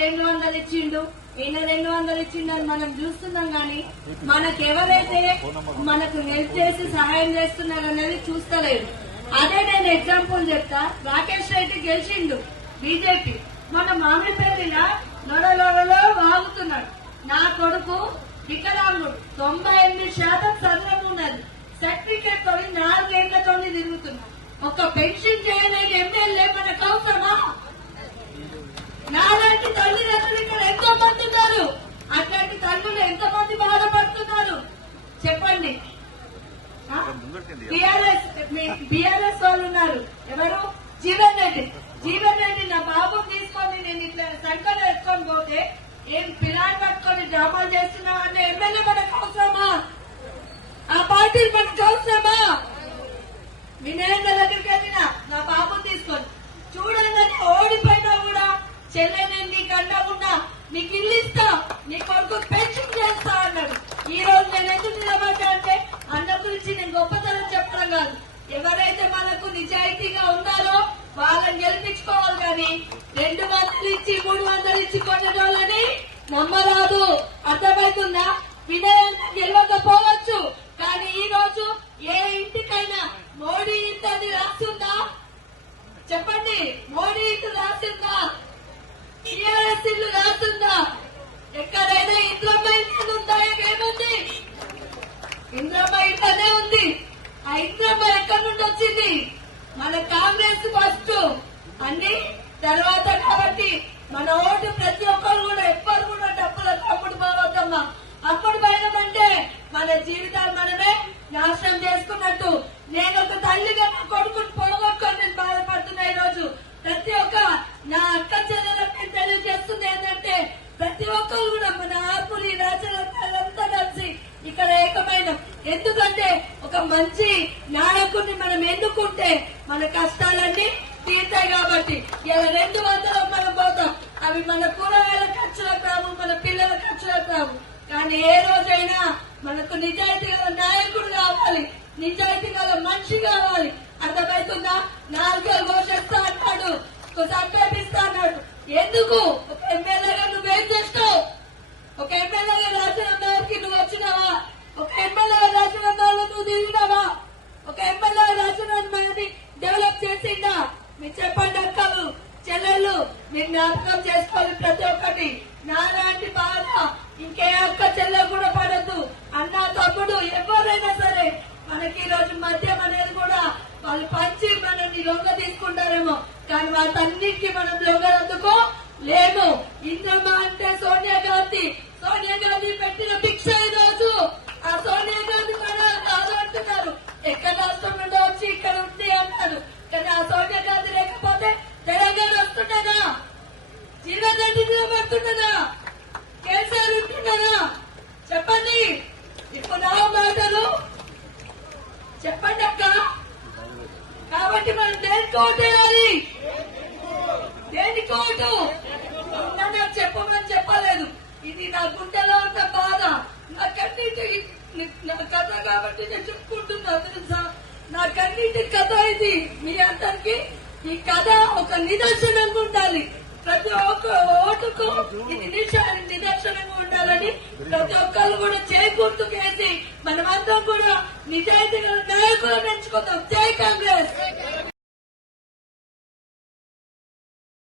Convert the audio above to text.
200 ఇచ్చిండు, ఈయన 200 ఇచ్చిండు అని మనం చూస్తున్నాం. కానీ మనకెవరైతే మనకు హెల్ప్ చేసి సహాయం చేస్తున్నారు అనేది చూస్తలేదు. అదే నేను ఎగ్జాంపుల్ చెప్తా. రాకేష్ రెడ్డి గెలిచిండు బీజేపీ, మన మామిడిపల్లిలో నొడలో వాగుతున్నాడు. నా కొడుకు వికలాంగుడు, 98% చదవడం ఉన్నది, సర్టిఫికేట్ తో 4 ఏళ్లతో తిరుగుతున్నాడు. ఒక పెన్షన్ చేయలేని ఎమ్మెల్యే మనకు అవసరమా? నాలాంటి తల్లిదండ్రులు ఇక్కడ ఎంతో మంది ఉన్నారు. అట్లాంటి తల్లులు ఎంతమంది బాధపడుతున్నారు చెప్పండి. బీఆర్ఎస్ వాళ్ళు ఉన్నారు. ఎవరు? జీవన్ రెడ్డి నా బాబుని తీసుకొని నేను ఇట్లా సంఖ్యలో ఎత్తుకొని పోతే ఏం పిల్లాన్ని పట్టుకొని డ్రామాలు చేస్తున్నావు అన్న ఎమ్మెల్యే మనకు అవసరమా? ఆ పార్టీలు మనకు అవసరమా? వినయంగా దగ్గరికి వెళ్ళినా నా బాబుని తీసుకొని చూడండి, ఓడిపోయినా కూడా చెల్లె నేను నీకు అండగున్నా, నీకు ఇల్లు ఇస్తా, నీ కొడుకు పెన్షన్ చేస్తా అన్నాడు. ఈ రోజు నేను ఎందుకు నిలబడ్డా అంటే అన్న గురించి నేను గొప్పతనం చెప్పడం కాదు, ఎవరైతే మనకు నిజాయితీగా ఉన్నారో వాళ్ళని గెలిపించుకోవాలి. కానీ 200 ఇచ్చి 300 ఇచ్చి కొట్టడాలని నమ్మరాదు. అర్థమవుతుందా? వినయంగా గెలవకపోవచ్చు, కానీ ఈ రోజు ఏ ఇంటికైనా మోడీ ఇంటి అని రాస్తుందా? చెప్పండి, మోడీ ఇంటి రాస్తుందా? టీఆర్ఎస్ ఇల్లు రాస్తుందా? ఎక్కడైనా ఇంద్రమ్మ ఇంట్లో ఉందా? ఏముంది? ఇంద్రమ్మ ఇంట్లోనే ఉంది. ఆ ఇంద్రమ్మ ఎక్కడి నుండి వచ్చింది? మన కాంగ్రెస్ ఫస్ట్, అన్ని తర్వాత. కాబట్టి మన ఓటు ప్రతి ఒక్కరు కూడా ఎవ్వరు కూడా డబ్బులకు అమ్ముడు పోవద్దమ్మా. అమ్ముడు పోయినామంటే మన జీవితాలు మనమే నాశనం చేసుకున్నట్టు. నేను ఒక తల్లిగా నా కొడుకుని పొడగొట్టుకొని నేను బాధపడుతున్నా. ఈ రోజు ప్రతి ఒక్క నా అక్క చెల్లెలకు నేను తెలియజేస్తుంది ఏంటంటే ప్రతి ఒక్కరు కూడా మన ఆర్పులు రాజలంతా కలిసి ఇక్కడ ఏకమైన. ఎందుకంటే ఒక మంచి నాయకుడిని మనం ఎన్నుకుంటే మన కష్టాలన్నీ తీర్తాయి. కాబట్టి ఇలా 200 మనం పోతాం, అవి మన కూరగాయల ఖర్చులకు రావు, మన పిల్లల ఖర్చులకు రావు. కానీ ఏ రోజైనా మనకు నిజాయితీ గల నాయకుడు కావాలి, నిజాయితీ గల మనిషి కావాలి. అర్థమవుతుందా? 4 ఘోషిస్తా అన్నాడు, సంపేపిస్తా అన్నాడు. ఎందుకు? ఒక ఎమ్మెల్యేగా నువ్వేం చేస్తావు? ఒక ఎమ్మెల్యేగా రాజీనామాకి నువ్వు వచ్చినావా? ఒక ఎమ్మెల్యేగా రాజీనామాలో నువ్వు తిరిగినావా? ఒక ఎమ్మెల్యే రాజీనామాని డెవలప్ చేసిందా? మీరు చెప్పండి అక్కలు చెల్లెళ్ళు, మీరు జ్ఞాపకం చేసుకోవాలి ప్రతి ఒక్కటి. నాలాంటి బాధ ఇంకే అక్క చెల్లె కూడా పడద్దు. అన్న తమ్ముడు ఎవరైనా సరే మనకి ఈ రోజు మద్యం అనేది కూడా వాళ్ళు పంచి మనల్ని లొంగ తీసుకుంటారేమో, కానీ వాటన్నిటికీ మనం లొంగనందుకు లేము. ఇంద్రమ్మ అంటే సోనియా గాంధీ పెట్టిన భిక్ష. ఈ రోజు ఆ సోనియా గాంధీ మన కాదు అంటున్నారు. ఎక్కడ రాష్ట్రం నుండి వచ్చి ఇక్కడ ఉంది అన్నారు. కానీ ఆ సోనియా గాంధీ లేకపోతే తెలంగాణ వస్తుండదా? జీవన్ రెడ్డి నిలబడుతుండదా? కేసీఆర్ ఉంటుండదా? చెప్పండి. ఇప్పుడు నా మాటలు చెప్పండి అక్క. కాబట్టి మనం దేనికి ఓటేయాలి? దేనికి ఓటు? నాకు చెప్పమని చెప్పలేదు. ఇది నా గుండెలో ఉన్న బాధ, నా కన్నీటి నా కథ. కాబట్టి నేను చెప్పుకుంటున్నా. తెలుసా, నా కన్నీటి కథ ఇది. మీ అందరికి ఈ కథ ఒక నిదర్శనంగా ఉండాలి. ప్రతి ఒక్క ఓటుకు ఇది నిదర్శనంగా ఉండాలని ప్రతి ఒక్కరు కూడా చేకూర్తుకేసి మనమంతా కూడా నిజాయితీ గల నాయకులను ఎంచుకుందాం.